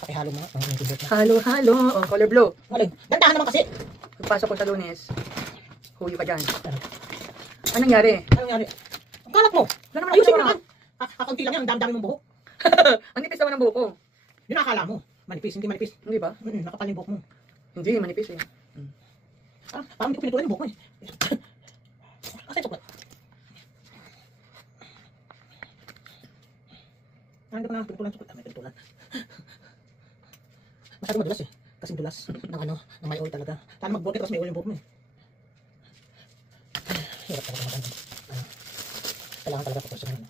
Pakihalo mo nga. Ang tibok na. Halo. Oh, color blue. Galing. Gandahan naman kasi. Pagpasok ko sa Lunes, huyo ka dyan. Anong nangyari? Anong nangyari? Ang kalat mo. Wala naman Ayusin ako mo naman. naman. Kakaunti lang yan. Ang dami-dami mong buhok. Ang nipis naman ng buhok ko. Yun ang akala mo. Manipis. Hindi manipis. Hindi ba? Nakapal yung buhok mo. Hindi, manipis eh. Parang hindi ko pinitulan yung buhok mo eh. Asa yung suklat? Hindi ko na pinitulan suklat. May pinitulan. Masyadong madulas eh. Kasing dulas ng ano, ng may oil talaga. Sana mag-buhok kasi may oil yung buhok mo eh. Hirap talaga maganda. Kailangan talaga proportional.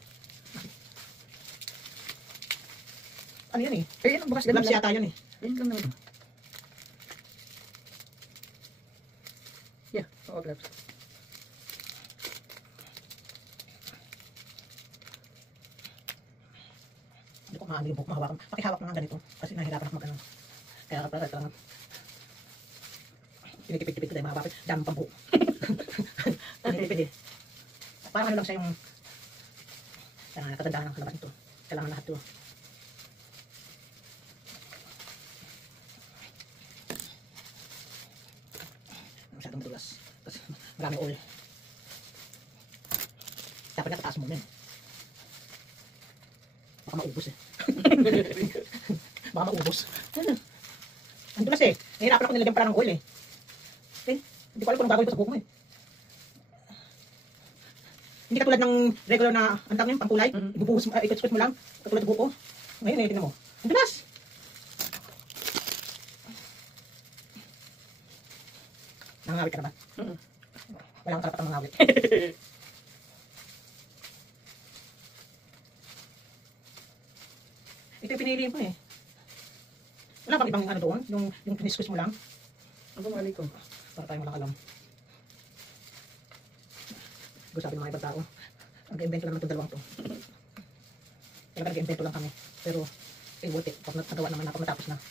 Ano yan eh? Eh, yan ang bukas ganun Gloves yata yan eh. Yan lang naman. Yeah, oo, gloves. Hindi ko maano yung buhok, mahawakan. Pakihawak mo nga ganito. Kasi nahihirapan ako mag-ano. Kaya pala talagang tinitipid-tipid ko dahil mahawakit. Dami pang buhok. Tinitipid eh. Parang ano lang siya yung kagandahan ng kalabas nito. Kailangan lahat ito. Masyadong madulas. Tapos marami oil. Dapat nga tataas mo na eh. Baka maubos eh. Baka maubos. Ang dulas eh. Nahirapan ako nilagyan pala ng oil eh. Eh, hindi ko alam kung anong gagawin ko sa buhok mo eh. Hindi katulad ng regular na antak niyo, pangkulay. Ibubuhos mo, ikot-ikot mo lang. Katulad ng buhok ko. Ngayon eh, tingnan mo. Ang dulas! Nangangawit ka na ba? Wala kang karapatang mangawit. Ito yung piniliin ko eh. Wala bang ibang ano doon? Yung piniskus mo lang? Ang mali ko. Para tayong walang alam. Gusto sabi ng mga ibang tao, nag-invento lang itong dalawang to. Kaya nag-invento lang kami. Pero, worth it. Pag nagawa naman na, pag natapos na.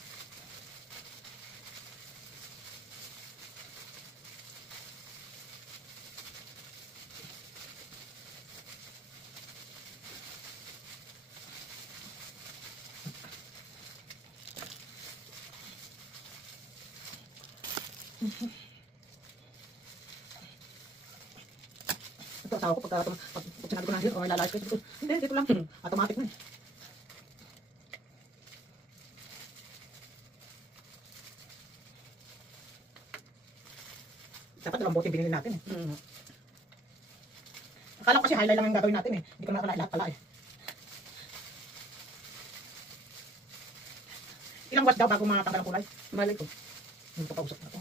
Ito, asawa ko, pag sinabi ko na yun, o lalayas ko, hindi, dito lang. Automatic na eh. Dapat dalawang bote binili natin eh. Akala ko kasi highlight lang yung gagawin natin eh. Hindi ko nakakala lahat pala eh. Ilang wash daw bago matanggal ang kulay? Mali ko. Hindi ko pausap na to.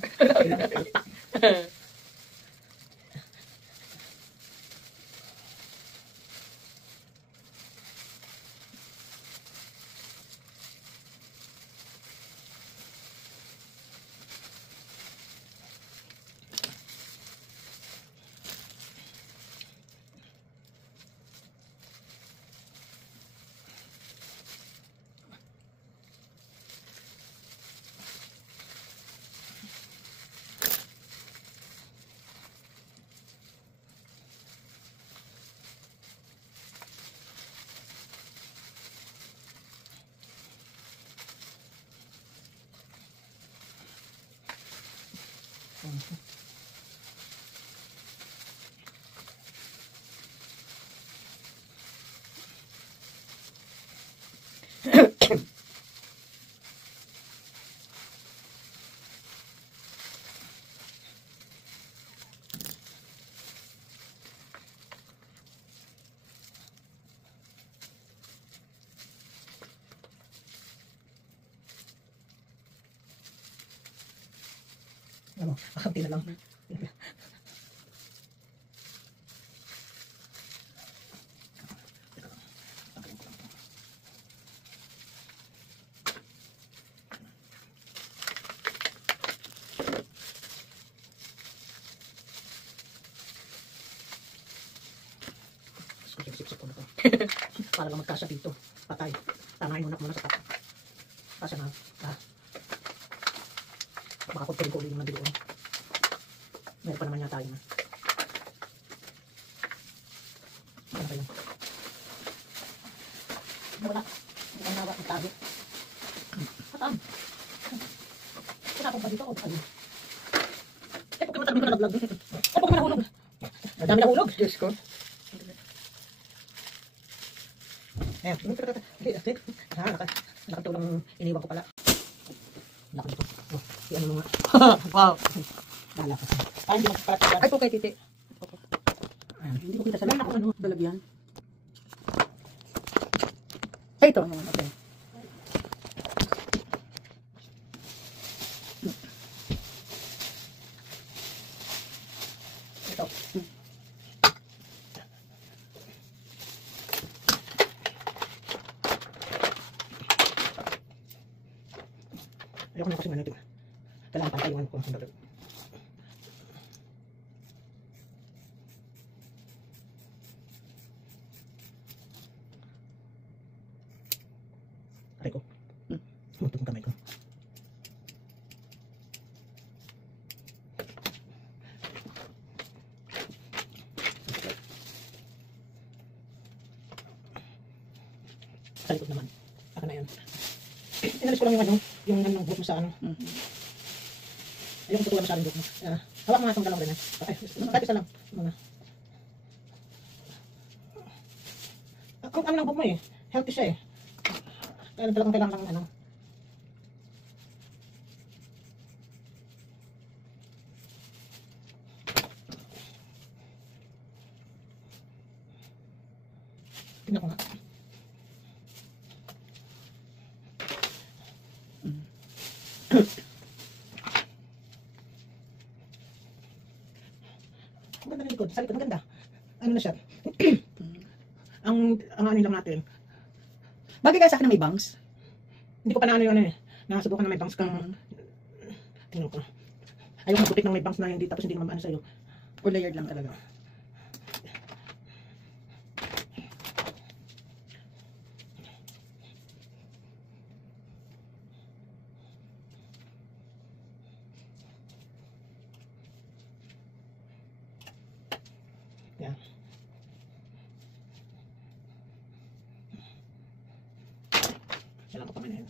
Ano, kakampi na lang. Sip-sip ko na to. Para lang magkasya dito. Patay. Tangayin muna sa tapa. Kasya na. Baka pagpili-puli naman dito. Meron pa naman yata yun. Ano ba yun? Wala. Hindi ka nawa. Magtago. Saan? Wala akong pa dito. Eh, Pokemon talaga na nag-vlog. Eh, Pokemon nahulog. Madami nahulog. Diyos ko. Eh, nakatulong iniwan ko pala. Laki nito. Oh, si ano nga. Wow. Bahala ka. Ay, hindi magpapalat. Ay po kay titi. Hindi ko kita sa lahat. Ano? Dalagyan. Ay, ito. Okay. Ito. Ayoko na kasi manito. Kailangan pantay yung ano ko. Aray ko. Matong kamay ko. Sa likod naman. Aka na yan. Inalis ko lang yung ano, yung ano, buhok mo sa ano. Ayoko tutuwa masyadong buhok mo. Hawak mo nga itong dalawang rin. Ay, kahit isa lang. Muna. Ang ano ng buhok mo eh. Healthy siya eh. Kaya talagang kailangan ng ano. Tingnan ko nga. Ang ganda ng likod. Sa likod, ang ganda. Ano na siya? ang ano lang natin. Bagay ka sa akin na may bangs. Hindi ko pa na ano yun eh. Nasubukan na may bangs kang... Tingnan ko. Ayaw magbutik ng may bangs na hindi tapos hindi naman ano sa'yo. Or layered lang talaga. Yan. Yan lang ko pamanahin.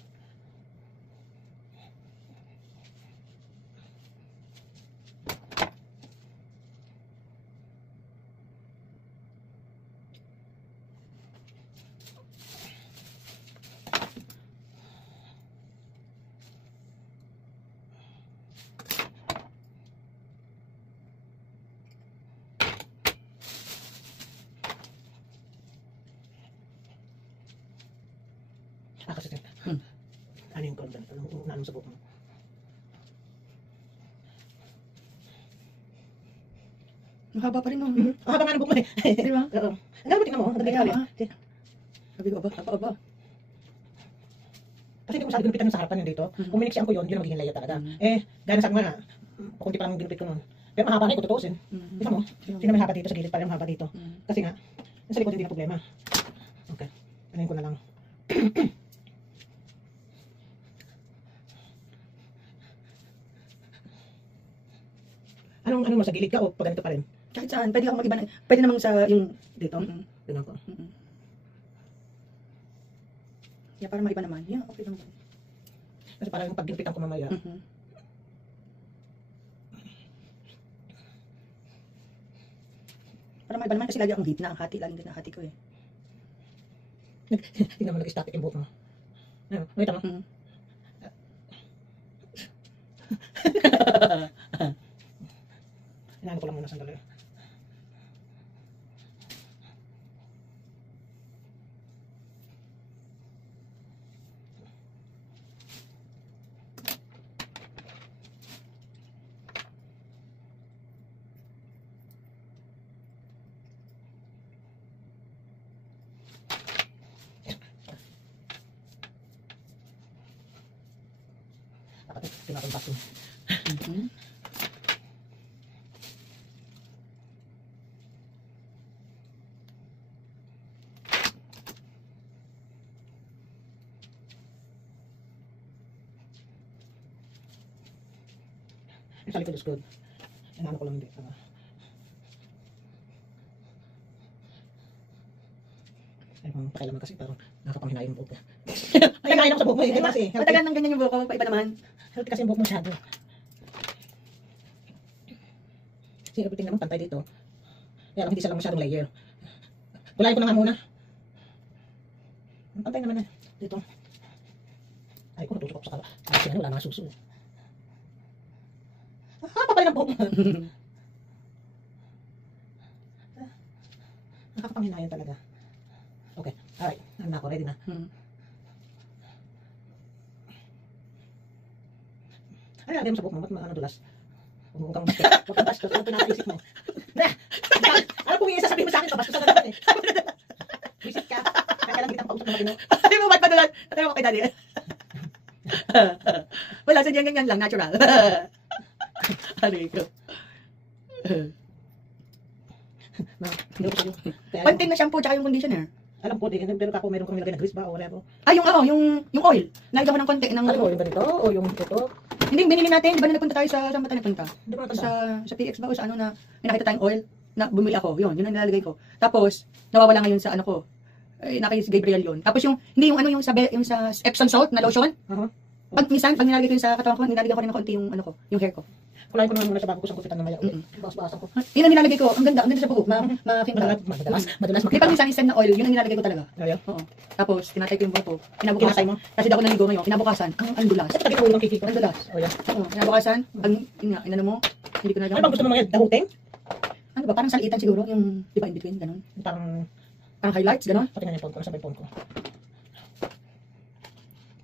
Kasi ano yung karoon ano sa buhok mo? Mahaba pa rin no. Ang haba nga ng buhok mo eh. Di ba? Oo. Ang ganda tingnan mo. Ang ganda Kaya, tingnan sabi ko, aba. Kasi hindi ko masyado ginupitan yung sa harapan yun dito. Kung miniksiyan ko yun, yun ang magiging layout talaga. Eh, gaya sa nga, kunti pa lang ginupit ko nun. Pero mahaba na ito, tutuusin. Tingnan mo, tingnan mo may haba dito sa gilid, parang mahaba dito. Kasi nga, sa likod hindi na problema. Okay, anin ko na lang. Anong mo, sa gilid ka o pag ganito pa rin? Kahit saan, pwede ako mag-iba. Pwede namang sa yung Dito? Tingnan ko. Yeah, para maiba naman. Yeah, okay naman. Kasi parang pag ginupitan ko mamaya. Para maiba naman kasi lagi akong gitna. Ang hati, laging din ang hati ko eh. Tingnan mo, nag-static yung buhok mo. Ayun, wait mo. Inaano ko lang muna sandali. Tingnan ko yung bathroom. Yung sa likod is good. Inaano ko lang hindi. Ay, kung pakialaman kasi parang nakakapanghinayang buhok. Ay, Kinain ako sa buhok mo. Eh, kasi healthy. Matagal ng ganyan yung buhok ko. Paiba naman. Healthy kasi yung buhok mo masyado. Kasi everything naman pantay dito. Kaya lang hindi sila masyadong layer. Gulayin ko na nga muna. Pantay naman na. Dito. Ay ko, natusok ako sa kala. Kasi ano, wala nang suso. Papalit ang buhok mo. Nakakapanghinayang talaga. Okay. Alright. Ano na ako? Ready na. Ano lagay mo sa buhok mo? Ba't ano dulas? Huwag kang bastos. Huwag kang bastos. Ano ito nakaisip mo? Ano kung yung sasabihin mo sa akin? Bastos na naman eh. Visit ka. Kaya lang kitang pausap na matino. Ano mo ba't madulas? Ano mo kay daddy? Wala, sa ganyan lang. Natural. Aray ko. Hindi ko sa'yo. Pantin na shampoo tsaka yung conditioner. Alam ko, pero kako meron kang nilagay na grease ba o whatever. Ay, yung oil. Nalagyan ko ng konti ng... Ano mo, yung ganito o yung ito? Hindi, binili natin. Di ba na nagpunta tayo sa... Saan ba tayo nagpunta? Hindi ko natanda. Sa PX ba o sa ano na... May nakita tayong oil na bumili ako. Yun ang nilalagay ko. Tapos, nawawala ngayon sa ano ko. Nakay si Gabriel yun. Tapos hindi yung ano yung sa Epsom salt na lotion. Pag nilalagay ko yun sa katawan ko, nilalagay ko rin ng konti yung ano ko, yung hair ko. Kulayin ko naman muna sa bago ko sa kupitan ng maya. Bawas-bawasan ko. Yun ang nilalagay ko. Ang ganda sa buhok. Madalas Di pag minsan instead na oil, yun ang nilalagay ko talaga. Ayaw. Oo. Tapos, tinatay ko yung buhok ko. Kinatay mo? Kasi di ako naligo ngayon. Kinabukasan, ang dulas. Ito tagit mo yung kiki ko. Ang dulas. O yan. Oo. Kinabukasan, inano mo, hindi ko na Ano bang gusto mo mga dahuting? Ano ba, parang salitan siguro, yung, di ba, in between, ganun. Parang Highlights, ganun. patingnan yung phone ko. Nasa may phone ko.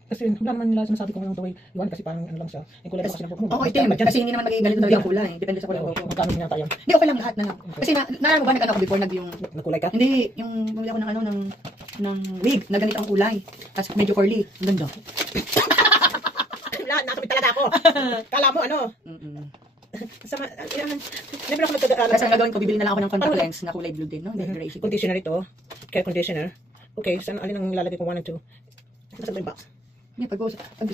Kasi wala naman nila sinasabi ko yung way Iwan kasi parang ano lang siya. Yung kulay mo kasi ng buhok mo. Oo, itim. Kasi hindi naman magiging ganito talaga ang kulay. Depende sa kulay ng buhok ko. Magkano niya tayo? Hindi, okay lang lahat na lang. Kasi naalala mo ba, nag-ano ako before, Nagkulay ka? hindi, yung bumili ako ng wig na ganito ang kulay. Tapos medyo curly. Ang ganda. Lahat, nakasabit talaga ako. Kala mo ano? Sama, never ako Kasi ang gagawin ko, bibili na lang ako ng contact lens na kulay blue din, no? Conditioner ito. Care conditioner. Okay, saan alin ang lalagay ko 1 and 2? Nasa ba yung box? Hindi, pag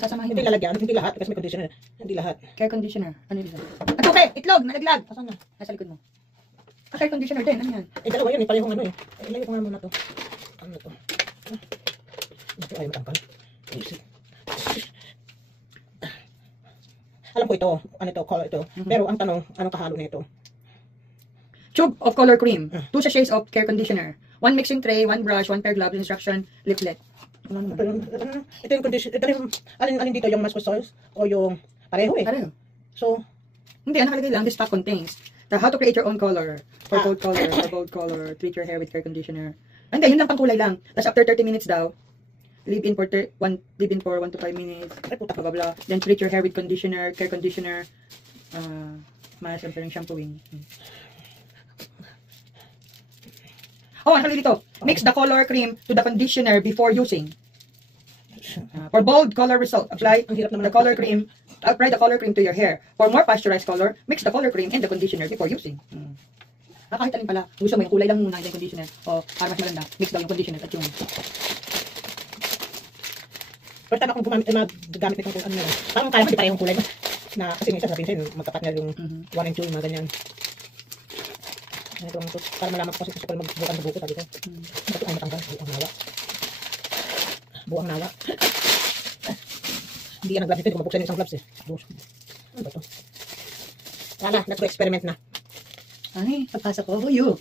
sasamahin Hindi mo. lalagyan, hindi lahat kasi may conditioner. Hindi lahat. Care conditioner. Ano yun? Okay, itlog, nalaglag. Asan na? Nasa likod mo. Care conditioner din, ano yan? Eh, dalawa yun, parehong ano eh. Ilayo ko nga muna to. Ano to? Ito ay matangkal. Easy. Alam ko ito, ano ito, color ito. Pero ang tanong, anong kahalo nito? Tube of color cream. 2 sachets of care conditioner. 1 mixing tray, 1 brush, 1 pair gloves, instruction, leaflet. Wala naman. Ito yung condition, ito yung, alin dito, yung mask soils o yung pareho eh. Pareho. So, Hindi, ang nakalagay lang, this stock contains how to create your own color. For cold color, treat your hair with care conditioner. Hindi, yun lang pang kulay lang. Tapos after 30 minutes daw, leave in for 1 to 5 minutes. ay puta ka. Blah, blah, blah. Then treat your hair with conditioner, care conditioner, mask and shampooing. Oh, ang nakalagay dito. Mix the color cream to the conditioner before using. For bold color result, apply the color cream to your hair. For more pasteurized color, mix the color cream and the conditioner before using. Kahit alin pala, gusto mo yung kulay lang muna yung conditioner. O para mas maganda, mix daw yung conditioner at yung... First time akong magagamit nito kung ano na lang. Parang kaya hindi parehong kulay na kasi minsan sabihin sa'yo, magkapartner yung 1 and 2, yung mga ganyan. Ito ang ito, para malaman ko kasi gusto ko magbukan sa buko, sabi ko. Ito ay matanggal, buang nawa. Buang nawa. Hindi yan ang gloves nito, kung mabuksan yung isang gloves eh. Ano ba ito? Wala, nag-experiment na. Ay, pagpasok ko, huyo.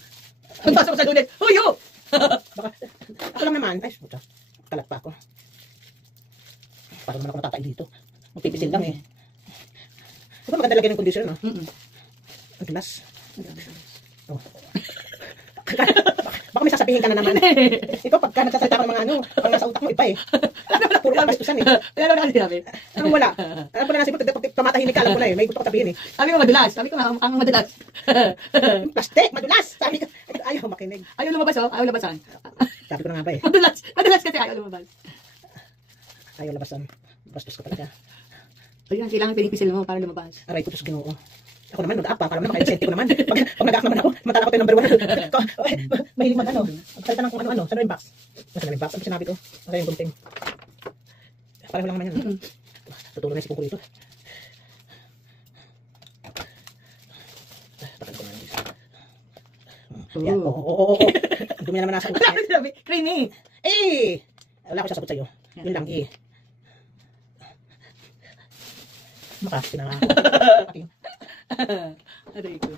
Pagpasok ko sa dulit, huyo! Baka, ako lang naman. Ay, puta. Kalat pa ako. Parang naman ako natatay dito. Magpipisil lang eh. Di ba maganda lagyan ng conditioner, no? Ang dulas. Oh. Baka may sasabihin ka na naman. Ikaw, pagka nagsasalita ka ng mga ano, pag nasa utak mo, iba eh. Puro ka bastusan eh. Wala na kasi sinabi. Anong wala? Alam ko na nasipot, pag pamatahimik ka, alam ko na eh. May gusto ko sabihin eh. Sabi ko madulas. Sabi ko ang madulas. Plastic, madulas! Sabi ko, ayaw makinig. Ayaw lumabas, oh. Ayaw labasan. Sabi ko na nga ba eh. Madulas. Madulas kasi ayaw lumabas. Ayaw labasan. Bastos ka talaga. Ayun, kailangan pinipisil mo para lumabas. Aray ko, Diyos Ginoo. Ako naman, nag-aap pa. Alam naman, kaya ko naman. Pag nag-aap naman ako, matala ko tayo number 1. Mahilig mag-ano. Magsalita ng kung ano-ano. Saan yung box? Saan yung box? Ang sinabi ko. Ang yung gunting. Pareho lang naman yan. Tutulong na si Pungko dito. Tagal ko na yung isa. Yan. Oo. Dumi na naman nasa utak. Sabi, creamy. Eh! Wala ko sasagot sa'yo. Yun lang eh. Makasti na nga. Aray ko.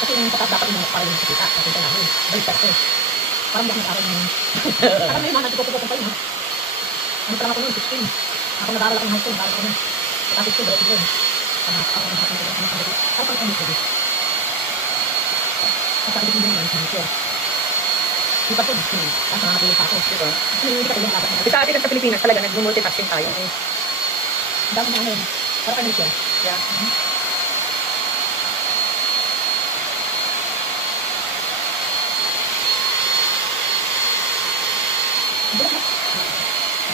Kasi yung patat dapat yung para yung kita. Kasi ito namin. Baliktad ko. Parang hindi ako nag-aral ng... Parang may mga nagtutupok pa yun, ha? Ano pa lang ako nun, 16. Ako nag-aral ako ng high school, nag-aral ako nun. Tapos ko, direct yun. Ako parang ano ko din. Ang sabi ko din naman, sure. Di pa ko, ang nakakatulog pa ako. Diba? Hindi ka tulong dapat. Sa atin at sa Pilipinas talaga, nag-multitasking tayo. Ang dami na ano yun. Parang ano siya. Yeah. Hindi lang.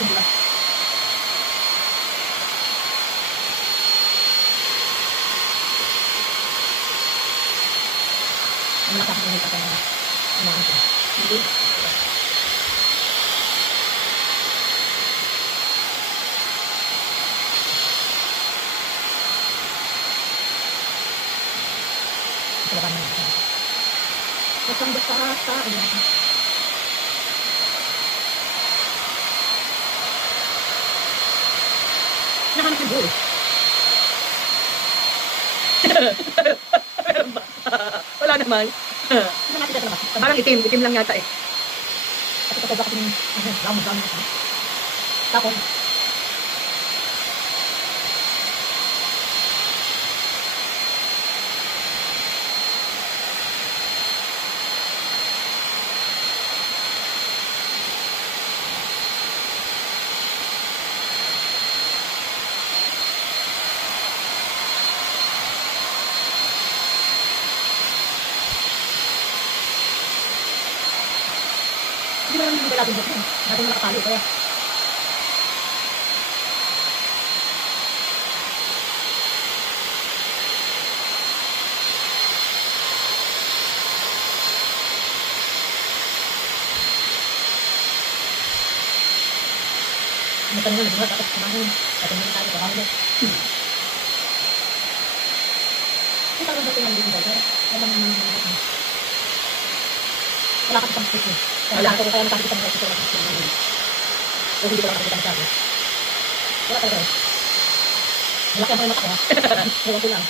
Hindi lang. Ang malakas ng hita ka na. Ano siya. Hindi. Kailangan mo na. Masang basta-basta. Nahanap yung bull. Meron ba? Wala naman. Hindi natin dito labas. Parang itim lang yata eh. Kasi kapag ako yung brown. Tapos, hindi naman hindi natin dito. Natin nakatali. Kaya, ano pa naman, dapat kumahin. At hindi tayo kumahin. Ito talaga dito yung dito dito. Wala naman yung wala ka sa stick eh. Wala ko kaya nakakita mo ito lang. O hindi ko lang nakita masyado. Wala talaga eh. Malaki ang mata ko ha. Ewan ko lang.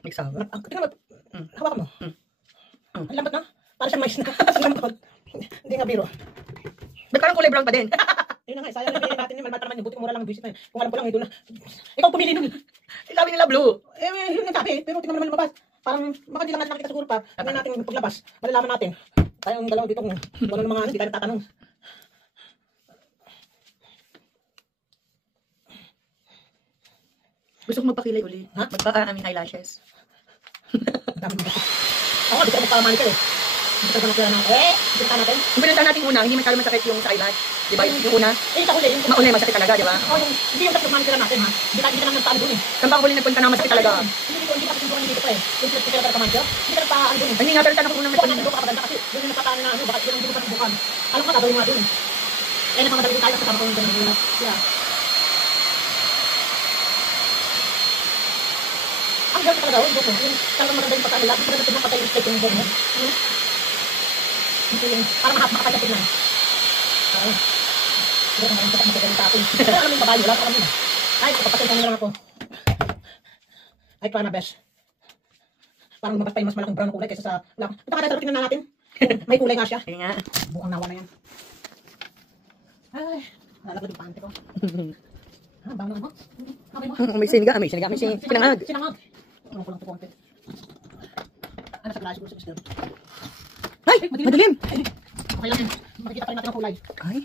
May sawa. Tingnan mo. Hawakan mo. Ang lambat na. Para siyang mais na. Ang lambat. Hindi nga biro. Ba't parang kulay brown pa din? Ayun na nga, sayang na bilhin natin yun. Malmat naman yung buti mura lang ang visit na yun. Kung alam ko lang, ito na. Ikaw pumili nun. Sabi nila blue. Yun yung sabi. Pero tingnan mo naman lumabas. Parang, baka hindi lang natin nakita siguro pa. Tingnan natin yung paglabas. Malalaman natin. Tayo ang dalawa dito kung ano ng mga hindi tayo nagtatanong. Gusto ko magpakilay uli. Ha? Eyelashes. Ang dami mo ba? Ako, di ka magpapamanicure eh. Hindi ka magpapamanicure na. Hindi ka natin. Kung pinunta natin una, hindi masyado masakit yung sa eyelash. Di ba? Yung una, Sa huli. mauna yung masakit talaga, di ba? Hindi yung manicure natin ha. Hindi ka naman nagpaano dun eh. Saan pa ako huli nagpunta na masakit talaga? Hindi pa kasi dito pa eh. Yung hindi ka nagpapamanicure. Hindi ka nagpaano dun eh. Hindi nga, pero saan ako unang Bukan nagpunta? na ka paganda kasi yun yung nagpapaano na ano. Baka yun ang hindi ko pa nabukan. Alam ko gagawin mo nga dun eh. Eh, napamadali din tayo kasi kasama ko yung ganun. Yeah. Ang gawin talaga, yung buko. Yung talagang maganda yung pagkain. Lagi maganda yung patay yung steak yung buko. Hindi yung, parang makapal sa tignan. Oo. Siguro naman yung magagaling sa akin. Pero alam yung babae, wala pa kami na. Ay, kapapasensya nyo lang ako. Ay, para best. Parang lumabas pa yung mas malaking brown na kulay kaysa sa... Ito ka tayo, tingnan na natin. May kulay nga siya. Sige nga. Bukang nawa na yan. Ay, nalaglag yung pante ko. Ah, bawang na ako. Okay mo. May siniga, pinangag. Sinangag. Ano ko lang ito konti. Ano sa klase ko sa mister? Ay, madilim. Okay lang yan. Makikita pa rin natin ang kulay. Ay,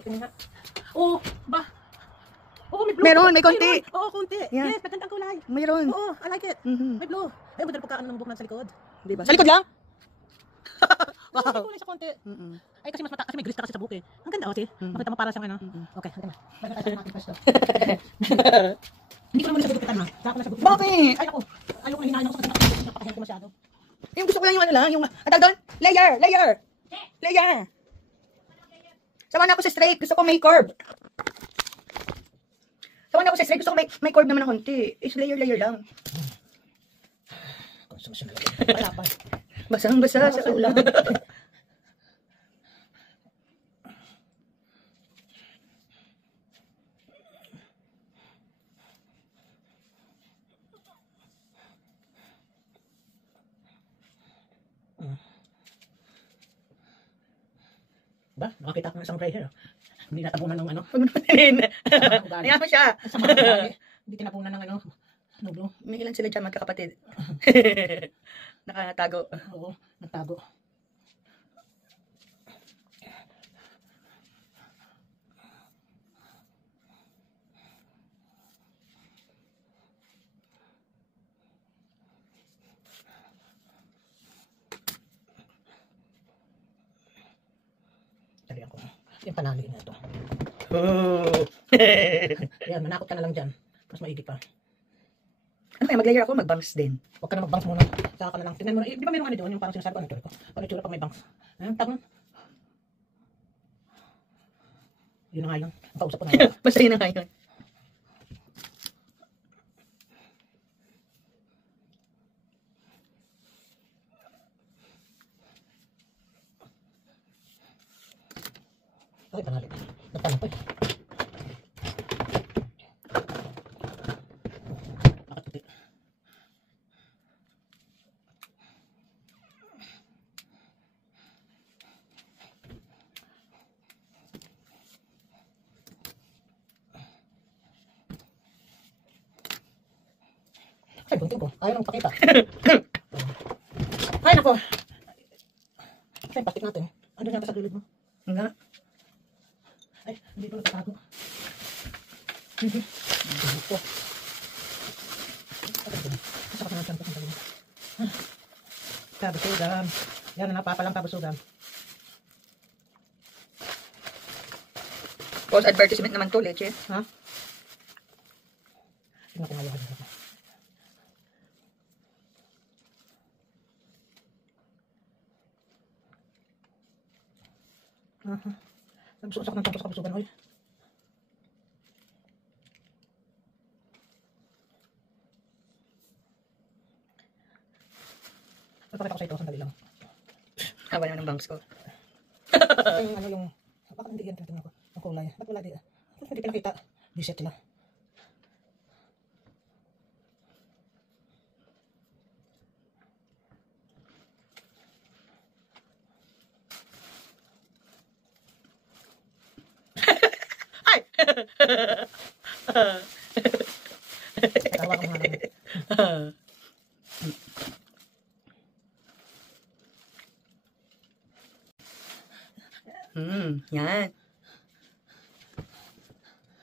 Tingnan nga. Oo, ba? Oo, may blue. Meron, may konti. Oo, konti. Yeah. Yes, magandang kulay. mayroon. Oo, I like it. Mhm. May blue. Ay, madal pagkaan ng buhok na sa likod. Diba? Sa likod lang? Wow. May kulay sa konti. Ay, kasi kasi may grease ka kasi sa buhok eh. Ang ganda, kasi. Makita mo para siyang ano. Okay, hanggang na. Balik tayo sa ating pwesto. Hindi ko naman sa gugupitan, ma. Saka ko na sa gugupitan. Bakit? Ay, ako. Ayoko na hinahin ako sa napakahirap ko masyado. Yung gusto ko lang yung ano lang, yung, atag doon, layer. Sama na ako sa straight, gusto ko may curve. Sama na ako sa straight, gusto ko may curve naman ng konti. Is layer lang. Konsumisyon na lang. Palapan. Basang-basa sa ulan. Ba? Nakakita ko ng isang gray hair. Hindi natabunan ng ano. Huwag mo naman. Ugali. Ayan mo siya. Sa mga ugali. Hindi tinabunan ng ano. Nublo. May ilan sila dyan magkakapatid. Nakatago. Oo, nagtago. Talihan ko. Yung panali na ito. Yan, manakot ka na lang dyan. Mas maigi pa. Ano kaya, mag-layer ako, mag-bangs din. Huwag ka na mag-bangs muna. Saka ka na lang. Tingnan mo na. Di ba mayroong ano doon? Yung parang sinasabi ko, ano ito? Pag itsura pag may bangs. Ayun, tapos. Yun na nga yun. Ang kausap ko na yun. Basta yun na ngayon. Ay, panali. Nagtanong ko eh. Nakatuti. Ay, bunting ko. Ayaw nang pakita. Ay, nako. Ay, plastic natin. Ano yan sa gilid mo? Nga. Ay, hindi ko nagtatago. Ito. Masakit na ang tiyan ko. Kabusugan. Yan na napapalang kabusugan. False advertisement naman to, leche. Ha? Tingnan ko nga yung ako. Nagsusak ng tungkol sa kabusugan, oy. Napakita ko sa ito, sandali lang. Haba naman ng bangs ko. Ito yung ano yung, bakit hindi yan tinitingnan ko? Ang kulay. Ba't wala di? Hindi pinakita. Reset sila. Ay! Tawa ko nga. Yan.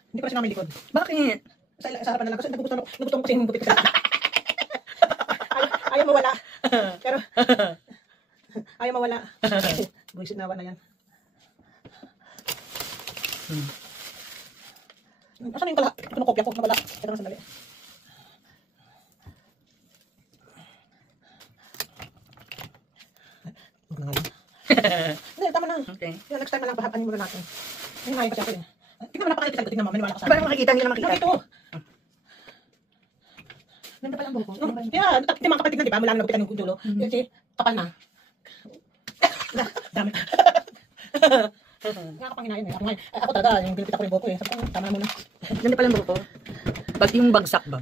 Hindi ko na sinama yung likod. Bakit? Sa harapan na lang kasi nagutong kasi yung butik ko sa ayaw mawala. Pero ayaw mawala. Buisit nawa na yan. Asan yung kinokopya ko? Nawala. Teka lang sandali. Huwag na nga yun. Hindi, tama na. Okay. Yung next time na lang, pahapanin muna natin. Yung ngayon kasi ako yun. Tingnan mo, napakalipitan ko. Tingnan mo, maniwala ka sa Paano makikita? Hindi na makita. Ito. Ganda pala ang buhok ko. Kaya, hindi mga kapatid na, di ba? Mula na nagupitan yung dulo. Kasi, kapal na. Dami. Nakakapanginayan eh. Ako talaga, yung ginupit ako yung buhok ko eh. Sabi ko, tama na muna. Ganda pala ang buhok ko. Pag yung bagsak ba?